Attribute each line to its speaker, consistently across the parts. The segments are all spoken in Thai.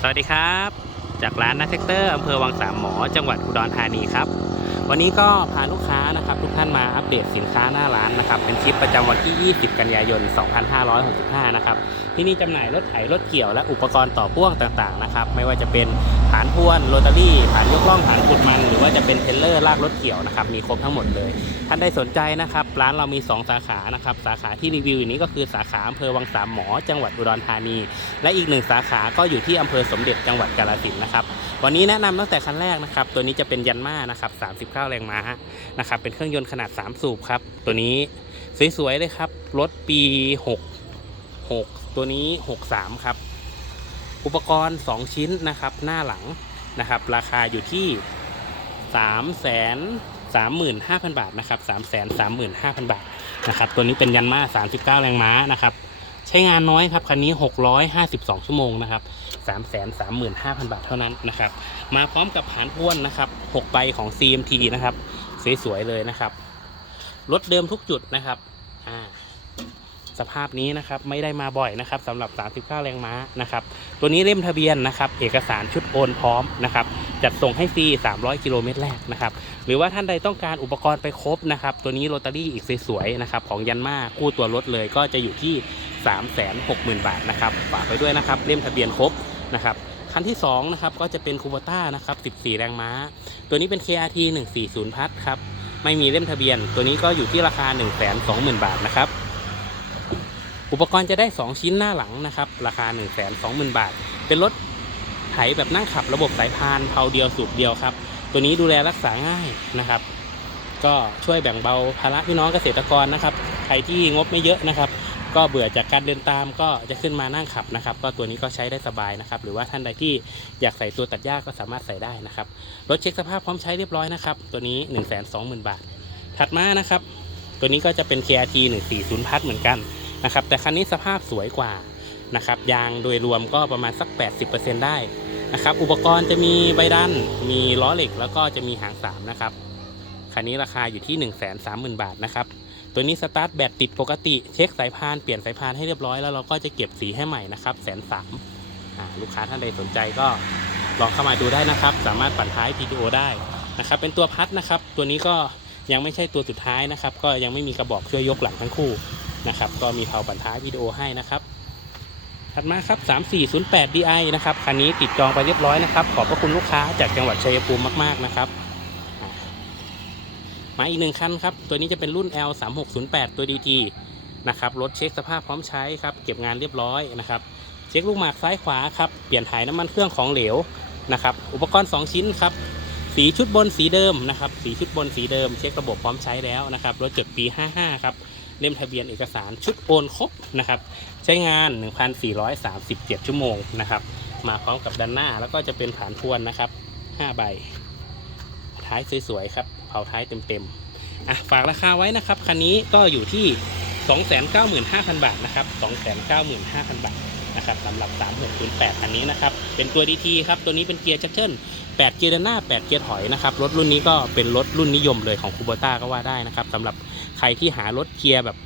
Speaker 1: สวัสดีครับ จากร้านนัทเซกเตอร์อำเภอวังสามหมอ จังหวัดอุดรธานีครับ วันนี้ก็พาลูกค้านะครับทุกท่านมาอัปเดตสินค้าหน้าร้านนะครับเป็นคลิปประจำวันที่ 20 กันยายน 2565 นะครับที่นี่จำหน่ายรถไถรถเกี่ยวและอุปกรณ์ต่อพ่วงต่างๆนะครับไม่ว่าจะเป็นฐานพ่วนโรตารี่ฐานยกล่องฐานขุดมัน หรือว่าจะเป็นเทรลเลอร์ลากรถเกี่ยวนะครับมีครบทั้งหมดเลย ท่านใดสนใจนะครับร้านเรามี 2 สาขานะครับสาขาที่รีวิวอยู่นี้ก็คือสาขาอำเภอวังสามหมอ จังหวัดอุดรธานี และอีกหนึ่งสาขาก็อยู่ที่อำเภอสมเด็จจังหวัดกาฬสินธุ์นะครับวันนี้แนะนำตั้งแต่คันแรกนะครับตัวนี้จะเป็นยันมานะครับ39 9 แรงม้านะครับเป็นเครื่องยนต์ขนาด 3 สูบครับ ตัวนี้สวยๆเลยครับ รถปี 6 6 ตัวนี้ 63 ครับ อุปกรณ์ 2 ชิ้นนะครับ หน้าหลังนะครับ ราคาอยู่ที่3 3 5 0 0 0 บาทนะครับ3 3 5 0 0 0 บาทนะครับ ตัวนี้เป็นยันมา39 แรงม้านะครับ ใช้งานน้อยครับคันนี้ 652 ชั่วโมงนะครับ 335,000 บาทเท่านั้นนะครับ มาพร้อมกับผานพ่วนนะครับ6ใบของ CMT นะครับ สวยๆเลยนะครับ รถเดิมทุกจุดนะครับ อ่า สภาพนี้นะครับไม่ได้มาบ่อยนะครับสำหรับ 39 แรงม้านะครับตัวนี้เล่มทะเบียนนะครับเอกสารชุดโอนพร้อมนะครับจัดส่งให้ฟรี 300 กิโลเมตรแรกนะครับหรือว่าท่านใดต้องการอุปกรณ์ไปครบนะครับตัวนี้โรตารี่อีกสวยๆนะครับของยันมาคู่ตัวรถเลยก็จะอยู่ที่ 360,000 บาทนะครับฝากไว้ด้วยนะครับเล่มทะเบียนครบนะครับคันที่2นะครับก็จะเป็นคูบต้านะครับ 14 แรงม้า ตัวนี้เป็น KRT 140 พัทครับ ไม่มีเล่มทะเบียน ตัวนี้ก็อยู่ที่ราคา 120,000 บาทนะครับ อุปกรณ์จะได้ 2 ชิ้นหน้าหลังนะครับ ราคา 120,000 บาท เป็นรถไถแบบนั่งขับระบบสายพานเพาเดียวสูบเดียวครับ ตัวนี้ดูแลรักษาง่ายนะครับ ก็ช่วยแบ่งเบาภาระพี่น้องเกษตรกรนะครับ ใครที่งบไม่เยอะนะครับ ก็เบื่อจากการเดินตามก็จะขึ้นมานั่งขับนะครับ ก็ตัวนี้ก็ใช้ได้สบายนะครับ หรือว่าท่านใดที่อยากใส่ตัวตัดหญ้าก็สามารถใส่ได้นะครับ รถเช็คสภาพพร้อมใช้เรียบร้อยนะครับ ตัวนี้ 1 2 0 0 0 0 บาท ถัดมานะครับ ตัวนี้ก็จะเป็น KRT 140พัทเหมือนกัน นะครับ แต่คันนี้สภาพสวยกว่านะครับ ยางโดยรวมก็ประมาณสัก 80%ได้นะครับ อุปกรณ์จะมีใบดัน มีล้อเหล็ก แล้วก็จะมีหางสามนะครับ คันนี้ราคาอยู่ที่ 1 3 0 0 0 0 บาทนะครับ ตัวนี้สตาร์ทแบตติดปกติ เช็คสายพาน เปลี่ยนสายพานให้เรียบร้อยแล้วเราก็จะเก็บสีให้ใหม่นะครับแสนสามลูกค้าท่านใดสนใจก็ลองเข้ามาดูได้นะครับ สามารถปั่นท้าย PTO ได้นะครับ เป็นตัวพัดนะครับ ตัวนี้ก็ยังไม่ใช่ตัวสุดท้ายนะครับ ก็ยังไม่มีกระบอกช่วยยกหลังทั้งคู่ นะครับ ก็มีเผาปั่นท้าย PTO ให้นะครับ ถัดมาครับ 3408 DI นะครับ คันนี้ติดจองไปเรียบร้อยนะครับ ขอบพระคุณลูกค้าจากจังหวัดชัยภูมิมาก ๆ นะครับ มาอีกหนึ่งคันครับ ตัวนี้จะเป็นรุ่น L 3 6 0 8ตัว DT นะครับ รถเช็คสภาพพร้อมใช้ครับ เก็บงานเรียบร้อยนะครับ เช็คลูกหมากซ้ายขวาครับ เปลี่ยนถ่ายน้ำมันเครื่องของเหลวนะครับ อุปกรณ์ 2 ชิ้นครับสีชุดบนสีเดิมนะครับ สีชุดบนสีเดิม เช็คระบบพร้อมใช้แล้วนะครับ รถจดปี 55 ครับ เล่มทะเบียนเอกสารชุดโอนครบนะครับ ใช้งาน 1,437 ชั่วโมงนะครับ มาพร้อมกับด้านหน้าแล้วก็จะเป็นฐานทวนนะครับ 5 ใบ ท้ายสวยๆครับเผาท้ายเต็มๆอะฝากราคาไว้นะครับ คันนี้ก็อยู่ที่ 295,000 บาทนะครับ 295,000 บาท นะครับสำหรับ 3608คันนี้นะครับ เป็นตัว DT ครับ ตัวนี้เป็นเกียร์ชัตเทิล8เกียร์ด้านหน้า 8 เกียร์ถอยนะครับ รถรุ่นนี้ก็เป็นรถรุ่นนิยมเลยของคูโบต้าก็ว่าได้นะครับสำหรับใครที่หารถเกียร์แบบ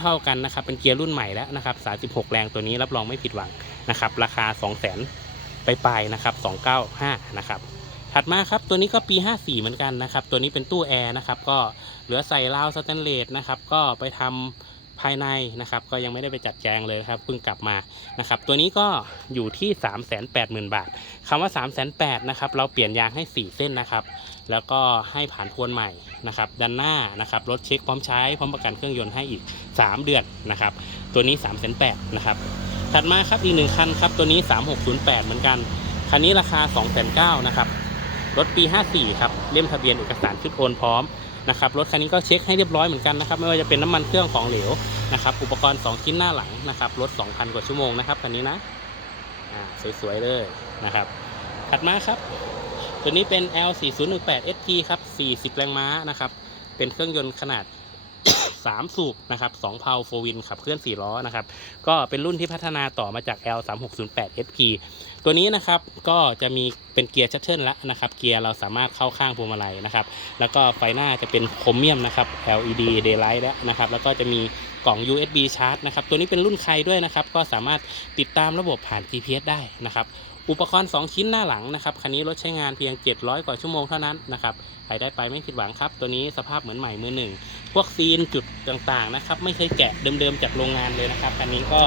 Speaker 1: เท่าๆกันนะครับ เป็นเกียร์รุ่นใหม่แล้วนะครับ 36 แรงตัวนี้รับรองไม่ผิดหวังนะครับ ราคา 200,000ไปปลายๆนะครับ295 นะครับถัดมาครับตัวนี้ก็ปี 54 เหมือนกันนะครับ ตัวนี้เป็นตู้แอร์นะครับ ก็เหลือใส่ราวสแตนเลสนะครับ ก็ไปทำ ภายในนะครับก็ยังไม่ได้ไปจัดแจงเลยครับเพิ่งกลับมานะครับตัวนี้ก็อยู่ที่ 380,000 บาทคำว่า 3 8 0 0 0นะครับเราเปลี่ยนยางให้ 4 เส้นนะครับ แล้วก็ให้ผ่านทวนใหม่นะครับด้านหน้านะครับรถเช็คพร้อมใช้พร้อมประกันเครื่องยนต์ให้อีก 3 เดือนนะครับตัวนี้ 3 8 0 0 0นะครับถัดมาครับอีกหนึ่งคันครับตัวนี้ 3608 เหมือนกันคันนี้ราคา 2,900นะครับรถปี 54 ครับเล่มทะเบียนเอกสารชุดโอนพร้อม นะครับรถคันนี้ก็เช็คให้เรียบร้อยเหมือนกันนะครับไม่ว่าจะเป็นน้ำมันเครื่องของเหลวนะครับอุปกรณ์ 2 ชิ้นหน้าหลังนะครับรถ 2,000 กว่าชั่วโมงนะครับคันนี้นะอ่าสวยๆเลยนะครับถัดมาครับ ตัวนี้เป็น L 4 0 1 8 ST ครับ 40 แรงม้านะครับเป็นเครื่องยนต์ขนาด 3 สูบนะครับ2เพาโฟวินขับเคลื่อน 4 ล้อนะครับ ก็เป็นรุ่นที่พัฒนาต่อมาจาก L 3 6 0 8 SP ตัวนี้นะครับก็จะมีเป็นเกียร์ชัตเทิลแล้วนะครับ เกียร์เราสามารถเข้าข้างพวงมาลัยนะครับ แล้วก็ไฟหน้าจะเป็นโครเมียมนะครับ LED daylight แล้วนะครับ แล้วก็จะมีกล่อง USB ชาร์จนะครับ ตัวนี้เป็นรุ่นใครด้วยนะครับ ก็สามารถติดตามระบบผ่าน GPS ได้นะครับ อุปกรณ์ 2 ชิ้นหน้าหลังนะครับคันนี้รถใช้งานเพียง 700 กว่าชั่วโมงเท่านั้นนะครับใครได้ไปไม่ผิดหวังครับ ตัวนี้สภาพเหมือนใหม่มือหนึ่งพวกซีนจุดต่างๆนะครับไม่เคยแกะเดิมๆจากโรงงานเลยนะครับคันนี้ก็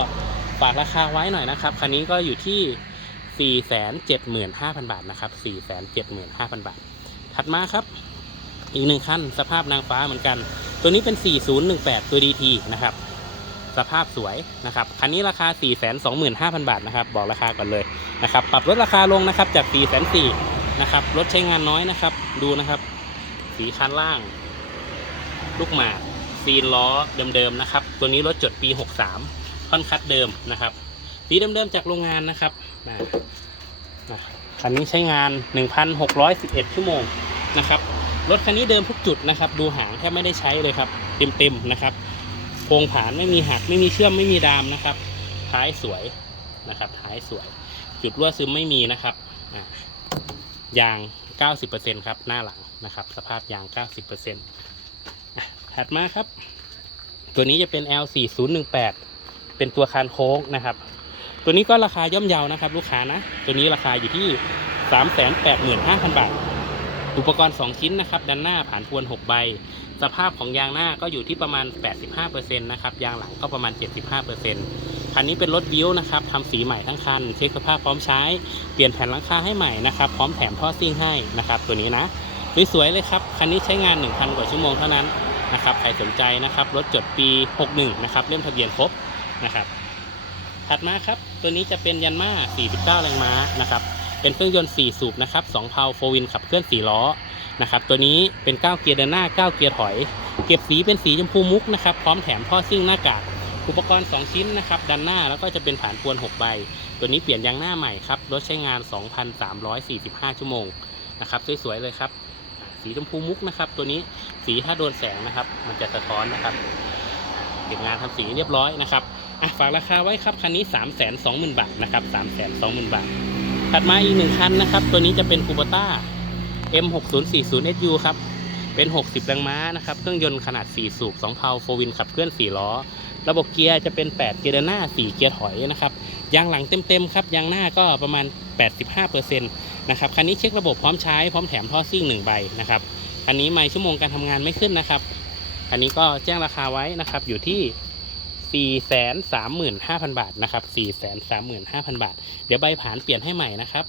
Speaker 1: ฝากราคาไว้หน่อยนะครับคันนี้ก็อยู่ที่ 475,000 บาทนะครับ475,000 บาท ถัดมาครับ อีกหนึ่งคันสภาพนางฟ้าเหมือนกัน ตัวนี้เป็น 4018 ตัว DT นะครับ สภาพสวยนะครับคันนี้ราคา 425,000 บาทนะครับบอกราคาก่อนเลยนะครับปรับลดราคาลงนะครับจาก404,000นะครับรถใช้งานน้อยนะครับ ดูนะครับ สีคันล่าง ลูกหมากซีนล้อเดิมๆนะครับ ตัวนี้รถจดปี 63ค่อนคัดเดิมนะครับ สีเดิมๆจากโรงงานนะครับนะคันนี้ใช้งาน 1,611 ชั่วโมงนะครับรถคันนี้เดิมทุกจุดนะครับ ดูหางแทบไม่ได้ใช้เลยครับ เต็มๆนะครับ โครงผานไม่มีหักไม่มีเชื่อมไม่มีดามนะครับ ท้ายสวยนะครับ ท้ายสวย จุดรั่วซึมไม่มีนะครับอ่ายาง 90%ครับหน้าหลังนะครับ สภาพยาง 90%อะถัดมาครับ ตัวนี้จะเป็น L4018 เป็นตัวคานโค้งนะครับ ตัวนี้ก็ราคาย่อมเยานะครับ ลูกค้านะ ตัวนี้ราคาอยู่ที่ 385,000 บาท อุปกรณ์ 2 ชิ้นนะครับ ด้านหน้าผ่านพวน 6 ใบ สภาพของยางหน้าก็อยู่ที่ประมาณ 85%นะครับ ยางหลังก็ประมาณ 75%คันนี้เป็นรถบิวนะครับทำสีใหม่ทั้งคัน เช็คสภาพพร้อมใช้ เปลี่ยนแผ่นหลังคาให้ใหม่นะครับ พร้อมแถมท่อซิ่งให้นะครับ ตัวนี้นะสวยๆเลยครับ คันนี้ใช้งาน 1,000 กว่าชั่วโมงเท่านั้นนะครับ ใครสนใจนะครับ รถจดปี 61 นะครับ เล่มทะเบียนครบนะครับ ถัดมาครับ ตัวนี้จะเป็นยันมา49 แรงม้านะครับ เป็นเครื่องยนต์ 4 สูบนะครับ2เพาโฟวินขับเคลื่อน 4 ล้อ นะครับตัวนี้เป็น9เกียร์เดินหน้า 9 เกียร์ถอย เก็บสีเป็นสีชมพูมุกนะครับพร้อมแถมท่อซิ่งหน้ากากอุปกรณ์ 2 ชิ้นนะครับดันหน้าแล้วก็จะเป็นฐานพวน 6 ใบ ตัวนี้เปลี่ยนยางหน้าใหม่ครับรถใช้งาน 2,345 ชั่วโมงนะครับสวยๆเลยครับ สีชมพูมุกนะครับ ตัวนี้สีถ้าโดนแสงนะครับ มันจะสะท้อนนะครับเก็บงานทำสีเรียบร้อยนะครับอะฝากราคาไว้ครับคันนี้ 320,000 บาทนะครับ320,000 บาทถัดมาอีกหนึ่งคันนะครับ ตัวนี้จะเป็นคู b ต้า M6040 SU ครับ เป็น 60 แรงม้านะครับ เครื่องยนต์ขนาด 4 สูบ 2 เพาโฟวินขับเคลื่อน 4 ล้อ ระบบเกียร์จะเป็น 8 เกียร์เดินหน้า 4 เกียร์ถอยนะครับ ยางหลังเต็มๆครับ ยางหน้าก็ประมาณ 85%นะครับ คันนี้เช็คระบบพร้อมใช้ พร้อมแถมท่อซิ่ง 1 ใบนะครับ คันนี้ไม่ชั่วโมงการทำงานไม่ขึ้นนะครับ คันนี้ก็แจ้งราคาไว้นะครับ อยู่ที่435,000 บาทนะครับ435,000 บาท เดี๋ยวใบผ่านเปลี่ยนให้ใหม่นะครับ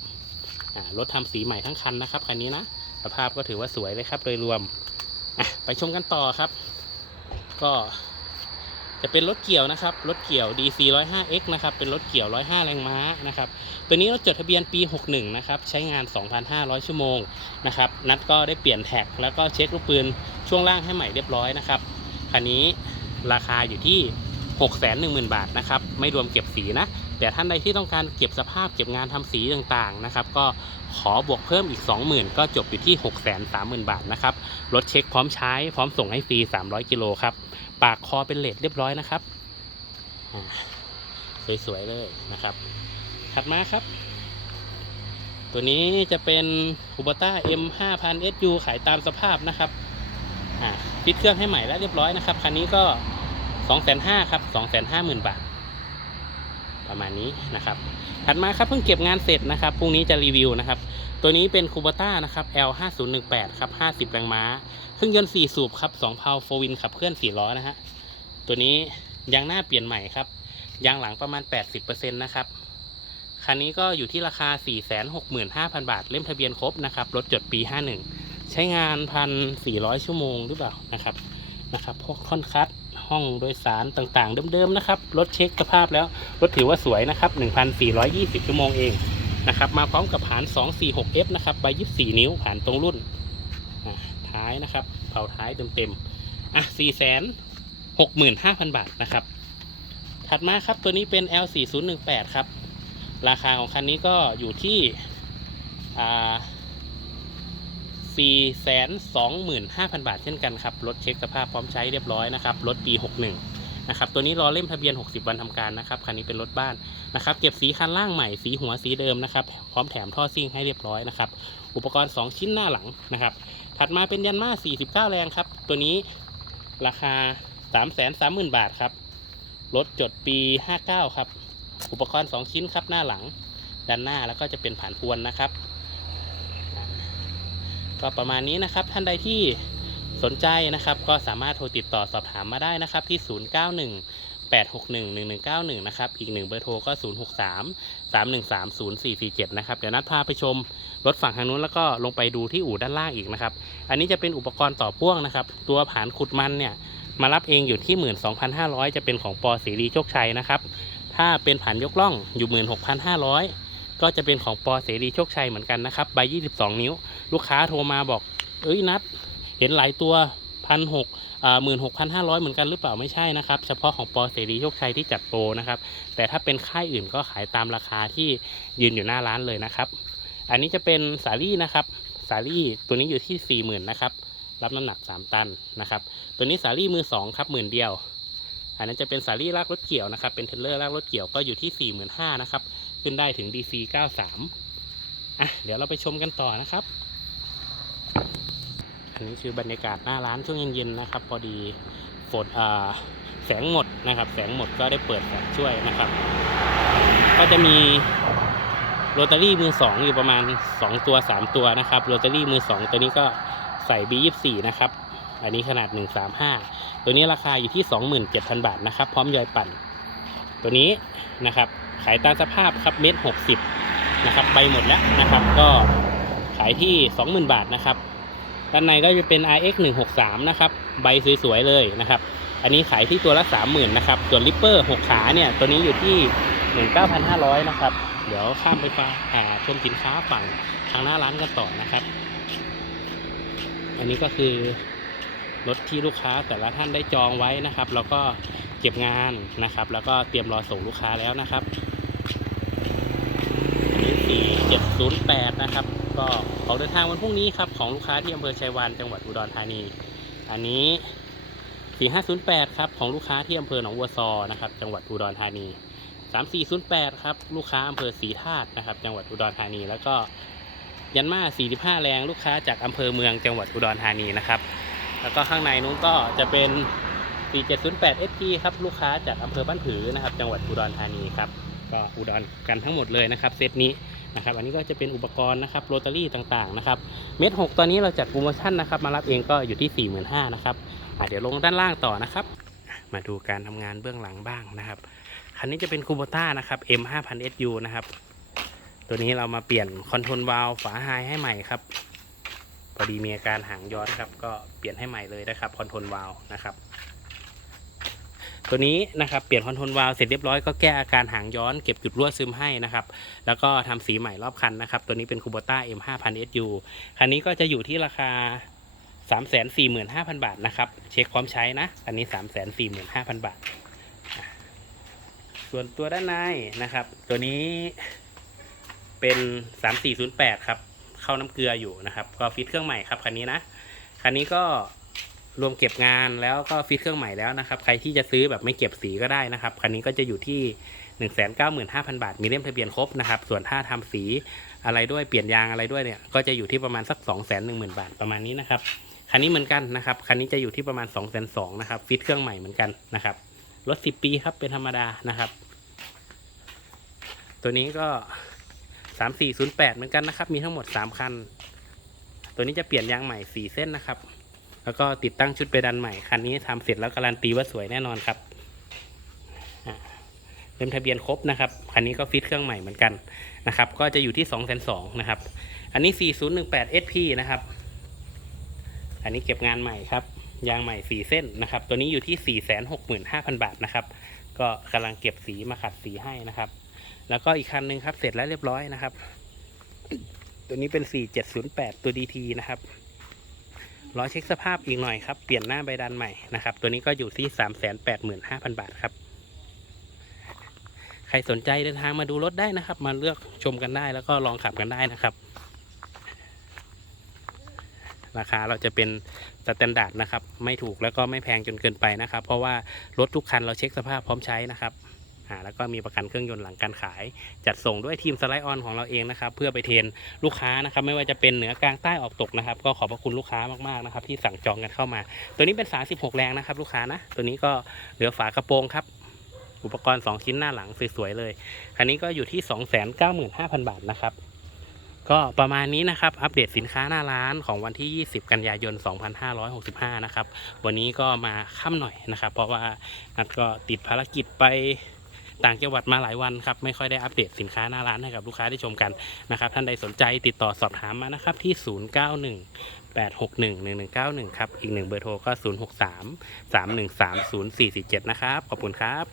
Speaker 1: รถทำสีใหม่ทั้งคันนะครับคันนี้นะสภาพก็ถือว่าสวยเลยครับ โดยรวมไปชมกันต่อครับ ก็จะเป็นรถเกี่ยวนะครับ รถเกี่ยว DC 105X นะครับ เป็นรถเกี่ยว 105 แรงม้านะครับ ตัวนี้รถจดทะเบียนปี 61 นะครับ ใช้งาน 2,500 ชั่วโมงนะครับ นัดก็ได้เปลี่ยนแท็ก แล้วก็เช็คลูกปืนช่วงล่างให้ใหม่เรียบร้อยนะครับ คันนี้ราคาอยู่ที่ 610,000 บาทนะครับไม่รวมเก็บสีนะ แต่ท่านใดที่ต้องการเก็บสภาพเก็บงานทำสีต่างๆนะครับก็ขอบวกเพิ่มอีก 20,000 ก็จบอยู่ที่ 630,000 บาทนะครับรถเช็คพร้อมใช้พร้อมส่งให้ฟรี 300 กิโลครับปากคอเป็นเลทเรียบร้อยนะครับสวยๆเลยนะครับ ถัดมาครับ ตัวนี้จะเป็น k u b a t a M 5000 SU ขายตามสภาพนะครับปิดเครื่องให้ใหม่แล้วเรียบร้อยนะครับคันนี้ก็ 2,500,000ครับ250,000บาท ประมาณนี้นะครับ ถัดมาครับเพิ่งเก็บงานเสร็จนะครับ พรุ่งนี้จะรีวิวนะครับ ตัวนี้เป็นคูบ a ต้านะครับ L 5 0 1 8ครับ50แรงม้า เครื่องยนต์4สูบครับ2เพาโฟวินขับเคลื่อน4ล้อนะฮะ ตัวนี้ยางหน้าเปลี่ยนใหม่ครับ ยางหลังประมาณ 80%นะครับ คันนี้ก็อยู่ที่ราคา 465,000 บาท เล่มทะเบียนครบนะครับ รถจดปี 51 ใช้งาน 1,400 ชั่วโมงหรือเปล่านะครับ นะครับ พวกท่อนคัด ห้องโดยสารต่างๆ เดิมๆนะครับ รถเช็คสภาพแล้ว รถถือว่าสวยนะครับ 1,420 ชั่วโมงเองนะครับ มาพร้อมกับผาน 246F นะครับใบ24 นิ้วผ่านตรงรุ่น ท้ายนะครับเผาท้ายเต็มๆ อะ 465,000 บาทนะครับ ถัดมาครับตัวนี้เป็น L4018 ครับ ราคาของคันนี้ก็อยู่ที่อ่า 425,000 บาทเช่นกันครับ รถเช็คสภาพพร้อมใช้เรียบร้อยนะครับ รถปี 61 นะครับ ตัวนี้รอเล่มทะเบียน 60 วันทำการนะครับ คันนี้เป็นรถบ้านนะครับ เก็บสีคันล่างใหม่ สีหัวสีเดิมนะครับ พร้อมแถมท่อซิ่งให้เรียบร้อยนะครับ อุปกรณ์ 2 ชิ้นหน้าหลังนะครับ ถัดมาเป็นยันมา49 แรงครับ ตัวนี้ราคา 330,000 บาทครับ รถจดปี 59 ครับ อุปกรณ์ 2 ชิ้นครับหน้าหลัง ด้านหน้าแล้วก็จะเป็นผ่านพวนนะครับ ก็ประมาณนี้นะครับท่านใดที่สนใจนะครับก็สามารถโทรติดต่อสอบถามมาได้นะครับที่ 091 861 1191 นะครับ อีกหนึ่งเบอร์โทรก็ 063 313 0447 นะครับ เดี๋ยวนัดพาไปชมรถฝั่งทางนู้นแล้วก็ลงไปดูที่อู่ด้านล่างอีกนะครับ อันนี้จะเป็นอุปกรณ์ต่อพ่วงนะครับ ตัวผานขุดมันเนี่ย มารับเองอยู่ที่ 12,500 จะเป็นของปอศรีโชคชัยนะครับ ถ้าเป็นผ่านยกล่องอยู่ 16,500 ก็จะเป็นของปอเสรีโชคชัยเหมือนกันนะครับใบ 22 นิ้ว ลูกค้าโทรมาบอก เอ้ยนัด เห็นหลายตัวพันหกอ่าหมื่นหกพันห้าร้อยเหมือนกันหรือเปล่าไม่ใช่นะครับ เฉพาะของปอเสรีโชคชัยที่จัดโปรนะครับ แต่ถ้าเป็นค่ายอื่นก็ขายตามราคาที่ยืนอยู่หน้าร้านเลยนะครับ อันนี้จะเป็นสาลี่นะครับ สาลี่ตัวนี้อยู่ที่สี่หมื่นนะครับ รับน้ำหนัก3ตันนะครับ ตัวนี้สาลี่มือ2ครับหมื่นเดียว อันนั้นจะเป็นสาลี่ลากรถเกี่ยวนะครับ เป็นเทรลเลอร์ลากรถเกี่ยวก็อยู่ที่4 5 0 0 0นะครับ ขึ้นได้ถึง DC 93อะเดี๋ยวเราไปชมกันต่อนะครับ อันนี้คือบรรยากาศหน้าร้านช่วงเย็นๆนะครับ พอดีฝนอ่าแสงหมดนะครับ แสงหมดก็ได้เปิดแสงช่วยนะครับ ก็จะมีโรตารี่มือสองอยู่ประมาณ 2 ตัว 3 ตัวนะครับโรตารี่มือสองตัวนี้ก็ใส่ B24 นะครับ อันนี้ขนาด 135 ตัวนี้ราคาอยู่ที่ 27,000 บาทนะครับ พร้อมยอยปั่น ตัวนี้นะครับ ขายตามสภาพครับเม็ด60นะครับไปหมดแล้วนะครับ ก็ขายที่ 20,000 บาทนะครับด้านในก็จะเป็น RX 163นะครับใบสวยๆเลยนะครับ อันนี้ขายที่ตัวละ 30,000นะครับส่วนริปเปอร์6ขาเนี่ยตัวนี้อยู่ที่ 19,500นะครับเดี๋ยวข้ามไปฟังอ่าชมสินค้าฝั่งทางหน้าร้านกันต่อนะครับ อันนี้ก็คือรถที่ลูกค้าแต่ละท่านได้จองไว้นะครับ แล้วก็ ก็บงานนะครับ แล้วก็เตรียมรอส่งลูกค้าแล้วนะครับอันนี้4708นะครับ ก็ออกเดินทางวันพรุ่งนี้ครับของลูกค้าที่อำเภอชัยวานจังหวัดอุดรธานี อันนี้4508ครับของลูกค้าที่อำเภอหนองบัวซอนะครับ จังหวัดอุดรธานี3408ครับลูกค้าอำเภอศรีธาตุนะครับ จังหวัดอุดรธานี แล้วก็ยันมา45แรงลูกค้าจากอำเภอเมืองจังหวัดอุดรธานีนะครับ แล้วก็ข้างในนู้นก็จะเป็น 4708 SP ครับลูกค้าจากอำเภอบ้านผือนะครับ จังหวัดอุดรธานีครับก็อุดรกันทั้งหมดเลยนะครับเซตนี้นะครับอันนี้ก็จะเป็นอุปกรณ์นะครับโรตารี่ต่างๆนะครับเม็ดหกตอนนี้เราจัดโปรโมชั่นนะครับมารับเองก็อยู่ที่ 45,000นะครับเดี๋ยวลงด้านล่างต่อนะครับ มาดูการทำงานเบื้องหลังบ้างนะครับคันนี้จะเป็นคูโบต้านะครับ M 5 0 0 SU นะครับตัวนี้เรามาเปลี่ยนคอนโทรลวาลฝาไฮให้ใหม่ครับพอดีมีอาการหางย้อนครับก็เปลี่ยนให้ใหม่เลยนะครับคอนโทรลวาลนะครับ ตัวนี้นะครับเปลี่ยนคอนโทรลวาลเสร็จเรียบร้อยก็แก้อาการหางย้อนเก็บจุดรั่วซึมให้นะครับแล้วก็ทำสีใหม่รอบคันนะครับตัวนี้เป็นคูโบต้า M 5 0 0 0 SU คันนี้ก็จะอยู่ที่ราคา 345,000 บาทนะครับเช็คพร้อมใช้นะอันนี้ 345,000 บาท ส่วนตัวด้านในนะครับ ตัวนี้เป็น 3408 ครับ เข้าน้ำเกลืออยู่นะครับ ก็ฟิตเครื่องใหม่ครับคันนี้นะ คันนี้ก็ รวมเก็บงานแล้วก็ฟิตเครื่องใหม่แล้วนะครับ ใครที่จะซื้อแบบไม่เก็บสีก็ได้นะครับ คันนี้ก็จะอยู่ที่ 195,000 บาท มีเล่มทะเบียนครบนะครับ ส่วนถ้าทำสีอะไรด้วย เปลี่ยนยางอะไรด้วยเนี่ย ก็จะอยู่ที่ประมาณสัก 210,000 บาทประมาณนี้นะครับ คันนี้เหมือนกันนะครับ คันนี้จะอยู่ที่ประมาณ2 2 0 0 0นะครับ ฟิตเครื่องใหม่เหมือนกันนะครับ รถ 10 ปีครับ เป็นธรรมดานะครับ ตัวนี้ก็ 3408 เหมือนกันนะครับ มีทั้งหมด 3 คัน ตัวนี้จะเปลี่ยนยางใหม่ 4 เส้นนะครับ แล้วก็ติดตั้งชุดเปดันใหม่ คันนี้ทำเสร็จแล้วการันตีว่าสวยแน่นอนครับอะเล่มทะเบียนครบนะครับ คันนี้ก็ฟิตเครื่องใหม่เหมือนกันนะครับ ก็จะอยู่ที่2 2 0 0 0นนะครับ อันนี้ 4018 SP นะครับ อันนี้เก็บงานใหม่ครับ ยางใหม่ 4 เส้นนะครับ ตัวนี้อยู่ที่ 465,000 บาทนะครับ ก็กำลังเก็บสีมาขัดสีให้นะครับ แล้วก็อีกคันหนึ่งครับ เสร็จแล้วเรียบร้อยนะครับ ตัวนี้เป็น 4708 ตัว DT นะครับ รอเช็คสภาพอีกหน่อยครับ เปลี่ยนหน้าใบดันใหม่นะครับ ตัวนี้ก็อยู่ที่ 385,000 บาทครับ ใครสนใจเดินทางมาดูรถได้นะครับ มาเลือกชมกันได้แล้วก็ลองขับกันได้นะครับ ราคาเราจะเป็นสแตนดาร์ดนะครับ ไม่ถูกแล้วก็ไม่แพงจนเกินไปนะครับ เพราะว่ารถทุกคันเราเช็คสภาพพร้อมใช้นะครับ อ่าแล้วก็มีประกันเครื่องยนต์หลังการขาย จัดส่งด้วยทีมสไลด์ออนของเราเองนะครับ เพื่อไปเทนลูกค้านะครับ ไม่ว่าจะเป็นเหนือกลางใต้ออกตกนะครับ ก็ขอบพระคุณลูกค้ามากๆนะครับ ที่สั่งจองกันเข้ามา ตัวนี้เป็น36แรงนะครับ ลูกค้านะ ตัวนี้ก็เหลือฝากระโปรงครับ อุปกรณ์ 2 ชิ้นหน้าหลังสวยๆเลย คันนี้ก็อยู่ที่ 295,000 บาทนะครับก็ประมาณนี้นะครับ อัปเดตสินค้าหน้าร้านของวันที่ 20 กันยายน 2565 นะครับ วันนี้ก็มาค่ำหน่อยนะครับ เพราะว่านัดก็ติดภารกิจไป ต่างจังหวัดมาหลายวันครับไม่ค่อยได้อัปเดตสินค้าหน้าร้านให้กับลูกค้าได้ชมกันนะครับท่านใดสนใจติดต่อสอบถามมานะครับที่ 091 861 1191 ครับ อีกหนึ่งเบอร์โทรก็ 063 313 0447 นะครับ ขอบคุณครับ